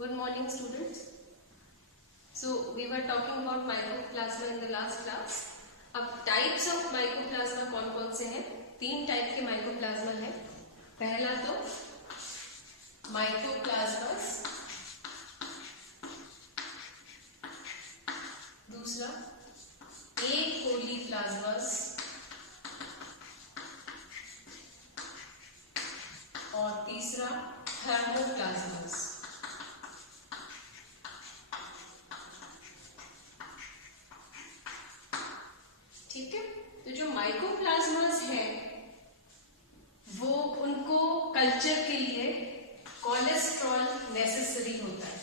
Good morning, students. So we were talking about mycoplasma in the last class. अब types of mycoplasma कौन कौन से हैं? 3 type के माइकोप्लाज्मा है. पहला तो माइकोप्लाज्मस, दूसरा ए कोली प्लाज्मस और तीसरा थर्मोप्लाज्मस. ठीक है. तो जो माइकोप्लाज्मास है वो उनको कल्चर के लिए कोलेस्ट्रॉल नेसेसरी होता है.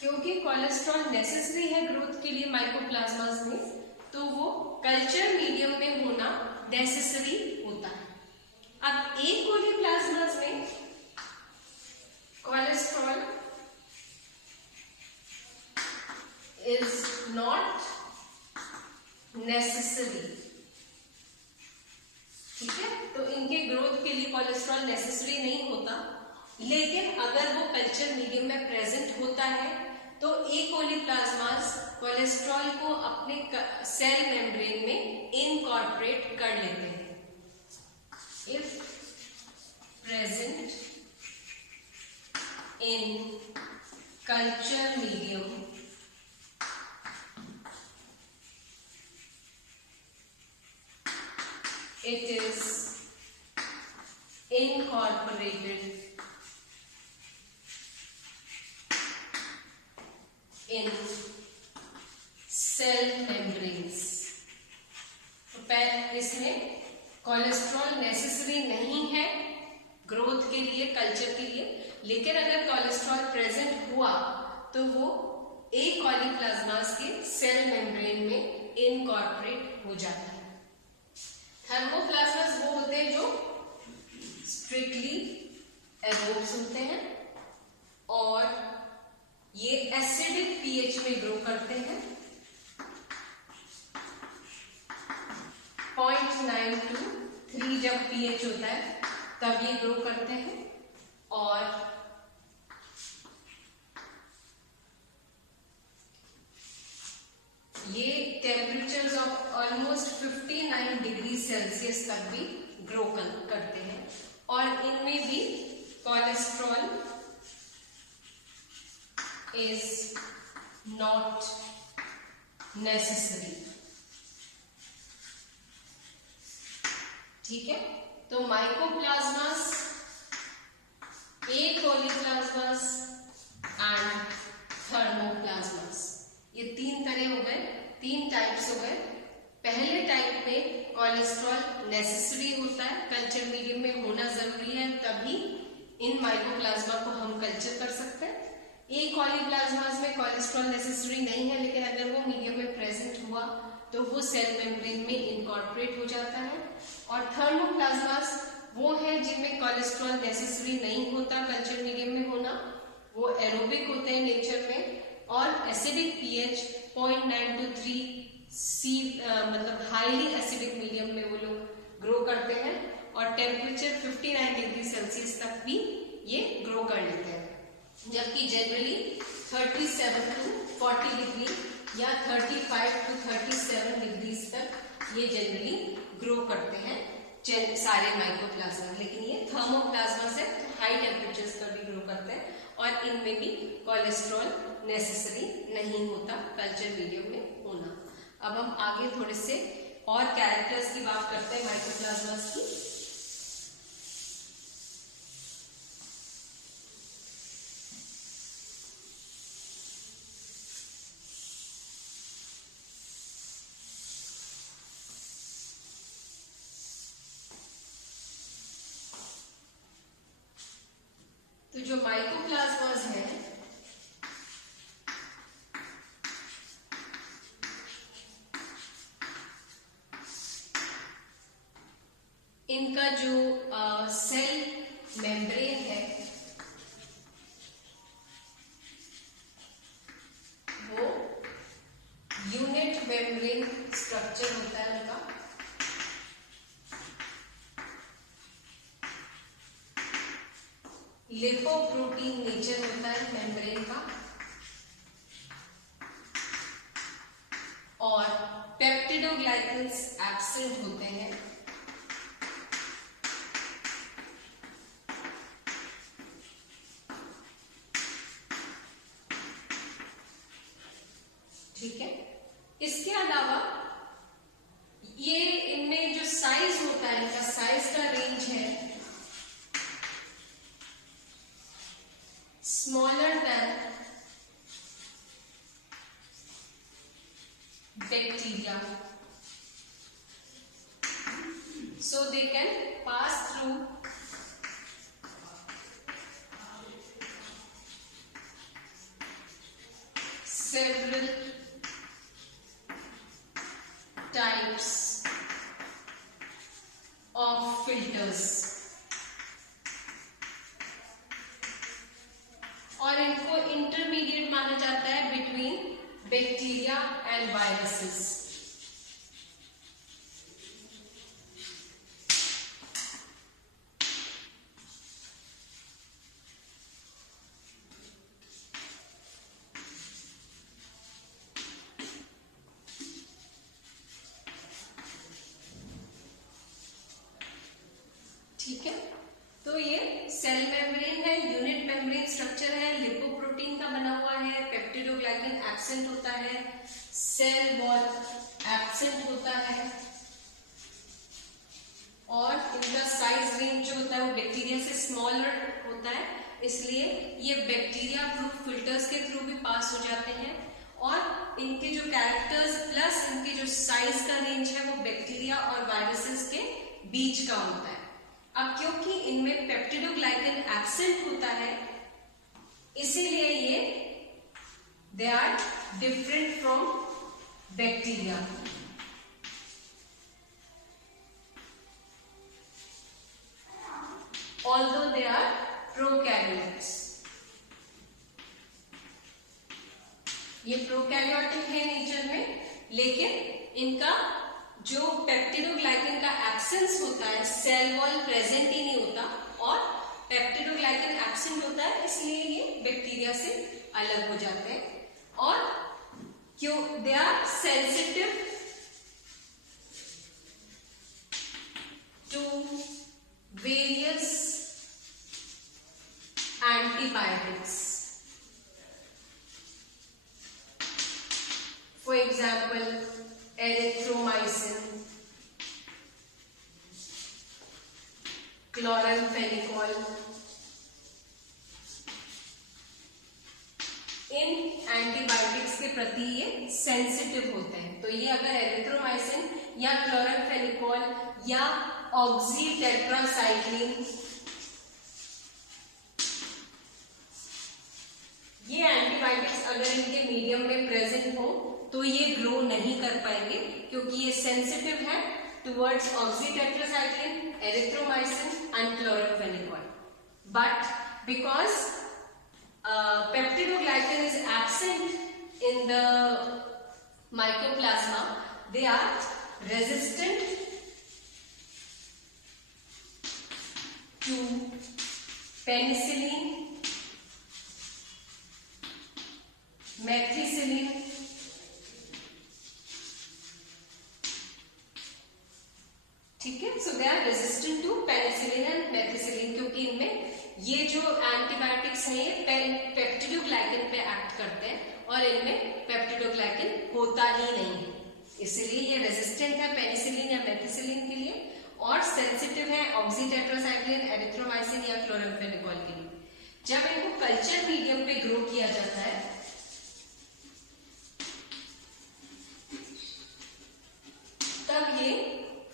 क्योंकि कोलेस्ट्रॉल नेसेसरी है ग्रोथ के लिए माइकोप्लाज्मास में, तो वो कल्चर मीडियम में होना नेसेसरी होता है. अब ए कोली प्लाज्मास में कोलेस्ट्रॉल इज नॉट नेसेसरी. ठीक है. तो इनके ग्रोथ के लिए कोलेस्ट्रॉल नेसेसरी नहीं होता, लेकिन अगर वो कल्चर मीडियम में प्रेजेंट होता है तो ए कोली प्लाज्मास कोलेस्ट्रॉल को अपने सेल मेम्ब्रेन में इनकॉर्पोरेट कर लेते हैं. If present in culture medium it is incorporated in cell membranes. तो इसमें कोलेस्ट्रॉल नेसेसरी नहीं है ग्रोथ के लिए, कल्चर के लिए, लेकिन अगर कोलेस्ट्रॉल प्रेजेंट हुआ तो वो ए कोली प्लाज्मास के सेल मेम्ब्रेन में इनकॉर्पोरेट हो जाता है. थर्मोप्लाज्मास वो होते हैं जो स्ट्रिक्टली एरोब्स होते हैं और ये एसिडिक पीएच में ग्रो करते हैं. 0.9 to 3 जब पीएच होता है तब ये ग्रो करते हैं और ये temperatures of almost 59 degree Celsius तक भी ग्रो करते हैं और इनमें भी कोलेस्ट्रॉल इज नॉट नेसेसरी. ठीक है. तो माइकोप्लाज्मास, ए कोली प्लाज्मास एंड थर्मोप्लाज्मास, ये 3 तरह हो गए, 3 टाइप्स हो गए. पहले टाइप में कोलेस्ट्रॉल नेसेसरी होता है, कल्चर मीडियम में होना जरूरी है, तभी इन माइकोप्लाज्मा को हम कल्चर कर सकते हैं. ए कोली प्लाज्मास में कोलेस्ट्रॉल नेसेसरी नहीं है, लेकिन अगर वो मीडियम में प्रेजेंट हुआ तो वो सेल मेम्ब्रेन में इनकॉर्पोरेट हो जाता है. और थर्मोप्लाज्मास वो है जिनमें कोलेस्ट्रॉल नेसेसरी नहीं होता कल्चर मीडियम में होना, वो एरोबिक होते हैं नेचर में और एसिडिक पीएच 0.9 to 3 सी मतलब हाईली एसिडिक मीडियम में वो लोग ग्रो करते हैं और टेम्परेचर 59 डिग्री सेल्सियस तक भी ये ग्रो कर लेते हैं. जबकि जनरली 37 to 40 डिग्री या 35 to 37 डिग्रीज तक ये जनरली ग्रो करते हैं सारे माइकोप्लाज्मा. लेकिन ये थर्मोप्लाज्मा से हाई टेम्परेचर्स पर भी ग्रो करते हैं और इनमें भी कोलेस्ट्रॉल नेसेसरी नहीं होता कल्चर मीडियम में होना. अब हम आगे थोड़े से और कैरेक्टर्स की बात करते हैं माइकोप्लाज्मास की. तो जो माइकोप्लाज्मास है इनका जो सेल मेम्ब्रेन है वो यूनिट मेम्ब्रेन स्ट्रक्चर होता है उनका। लिपोप्रोटीन नेचर होता है मेम्ब्रेन का और पेप्टिडोग्लाइकन्स एब्सेंट होते हैं। ठीक है, इसके अलावा ये इनमें जो साइज होता है, इनका साइज का रेंज है smaller than bacteria, so they can pass through several types of filters और इनको इंटरमीडिएट माना जाता है बिटवीन बैक्टीरिया एंड वायरसेस। ठीक है, तो ये सेल मेम्ब्रेन है, यूनिट मेम्ब्रेन स्ट्रक्चर है, लिपोप्रोटीन का बना हुआ है, पेप्टिडोग्लाइकन एब्सेंट होता है, सेल वॉल एब्सेंट होता है और इनका साइज रेंज जो होता है वो बैक्टीरिया से स्मॉलर होता है, इसलिए ये बैक्टीरिया प्रूफ फिल्टर्स के थ्रू भी पास हो जाते हैं और इनके जो कैरेक्टर्स प्लस इनके जो साइज का रेंज है वो बैक्टीरिया और वायरसेस के बीच का होता है। अब क्योंकि इनमें पेप्टिडोग्लाइकन एब्सेंट होता है इसीलिए ये they are different from bacteria. Although they are prokaryotes, ये प्रोकैरियोटिक है नेचर में, लेकिन इनका जो पेप्टिडोग्लाइकन का एब्सेंस होता है, सेल वॉल प्रेजेंट ही नहीं होता और पेप्टिडोग्लाइकन एब्सेंट होता है, इसलिए ये बैक्टीरिया से अलग हो जाते हैं और क्यों they are sensitive to various antibiotics. For example erythromycin, chloramphenicol, इन एंटीबायोटिक्स के प्रति ये सेंसिटिव होते हैं। तो ये अगर एरिथ्रोमाइसिन या क्लोरमफेनिकोल या ऑक्सीटेट्रासाइक्लिन ये एंटीबायोटिक्स अगर इनके मीडियम में प्रेजेंट हो तो ये ग्रो नहीं कर पाएंगे क्योंकि ये सेंसिटिव है towards oxytetracycline, erythromycin and chloramphenicol. But because peptidoglycan is absent in the mycoplasma, they are resistant to penicillin, methicillin, ठीक है। So they are resistant to penicillin and methicillin क्योंकि इनमें ये जो एंटीबायोटिक्स हैं ये पेप्टिडोग्लाइकन पे एक्ट करते हैं और इनमें पेप्टिडोग्लाइकन होता ही नहीं है, इसलिए ये रेजिस्टेंट है पेनिसिलिन या मेथिसिलिन के लिए और सेंसिटिव है ऑक्सीटेट्रासाइक्लिन, एरिथ्रोमाइसिन या क्लोरमफेनिकोल के लिए। जब इनको कल्चर मीडियम पे ग्रो किया जाता है तब ये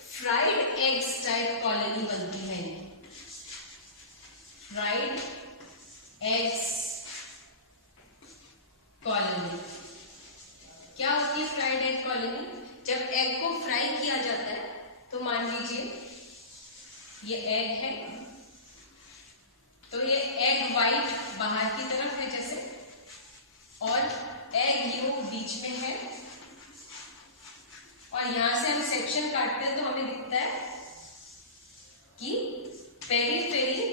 फ्राइड एग्स टाइप कॉलोनी बनती है। फ्राइड एग्स कॉलोनी क्या होती है? फ्राइड एग कॉलोनी, जब एग को फ्राई किया जाता है तो मान लीजिए ये एग है, तो ये एग वाइट बाहर की तरफ है जैसे, और एग येल्लो बीच में है, और यहां से हम सेक्शन काटते हैं तो हमें दिखता है कि पेरीफेरी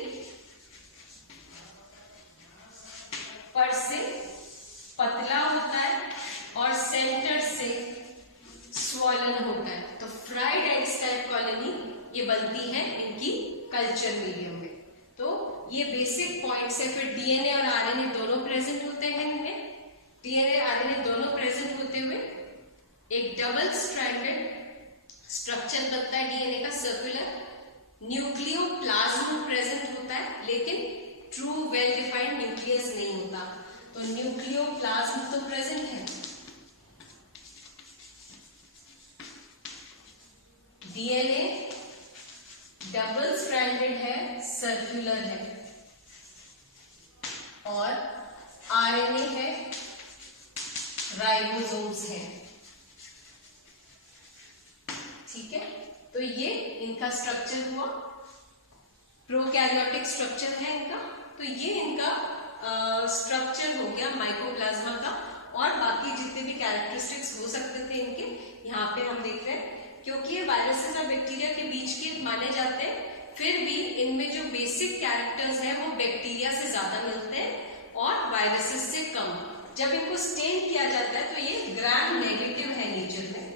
पर से पतला होता है और सेंटर से स्वॉलन होता है। तो फ्राइड एग्स टाइप कॉलोनी ये बनती है इनकी कल्चर मीडियम में। तो ये बेसिक पॉइंट्स है। फिर डीएनए और आरएनए दोनों प्रेजेंट होते हैं इनमें। डीएनए आरएनए दोनों प्रेजेंट होते हुए एक डबल स्ट्रैंडेड स्ट्रक्चर बनता है डीएनए का, सर्कुलर। न्यूक्लियोप्लाज्म प्रेजेंट होता है, लेकिन ट्रू वेल डिफाइंड न्यूक्लियस नहीं होता। तो न्यूक्लियोप्लाज्म तो प्रेजेंट है। डीएनए डबल स्ट्रैंडेड है, सर्कुलर है, और आरएनए है, राइबोसोम्स है। ठीक है, तो ये इनका स्ट्रक्चर हुआ, प्रोकैरियोटिक स्ट्रक्चर है इनका। तो ये इनका स्ट्रक्चर हो गया माइकोप्लाज्मा का। और बाकी जितने भी कैरेक्टरिस्टिक्स हो सकते थे इनके यहाँ पे हम देख रहे हैं। क्योंकि ये वायरसेस और बैक्टीरिया के बीच के माने जाते हैं, फिर भी इनमें जो बेसिक कैरेक्टर्स हैं वो बैक्टीरिया से ज्यादा मिलते हैं और वायरसेस से कम। जब इनको स्टेन किया जाता है तो ये ग्राम नेगेटिव है नेचर में,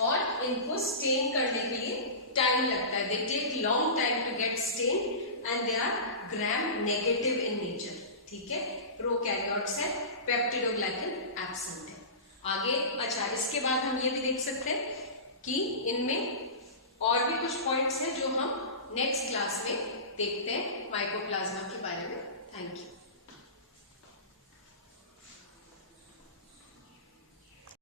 और इनको स्टेन करने के लिए टाइम लगता है। They take long time to get stain and they are gram negative in nature. ठीक है, प्रोकैरियोट्स है, पेप्टिडोग्लाइकन एब्सेंट है। आगे अच्छा, इसके बाद हम ये भी देख सकते हैं कि इनमें और भी कुछ पॉइंट्स हैं जो हम नेक्स्ट क्लास में देखते हैं माइकोप्लाज्मा के बारे में।